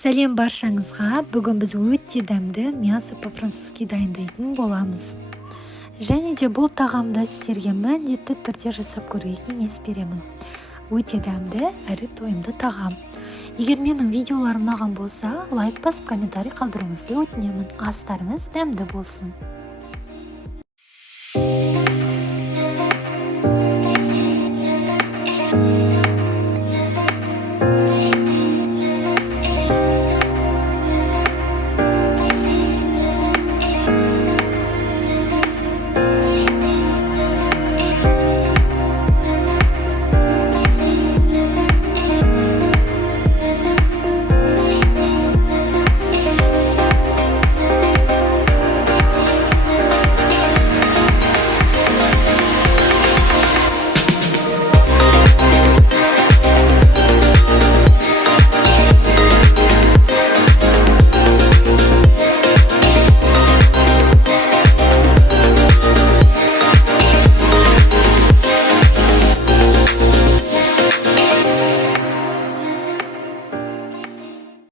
Сәлем баршаңызға. Бүгін біз өте дәмді мясо по-французски дайындайтын боламыз. Және де бұл тағамды сіздерге міндетті түрде жасап көруге кеңес беремін. Өте дәмді әрі тойымды тағам. Егер менің видеоларым ұнаған болса, лайк басып комментарий қалдыруыңызды өтінемін. Астарыңыз дәмді болсын.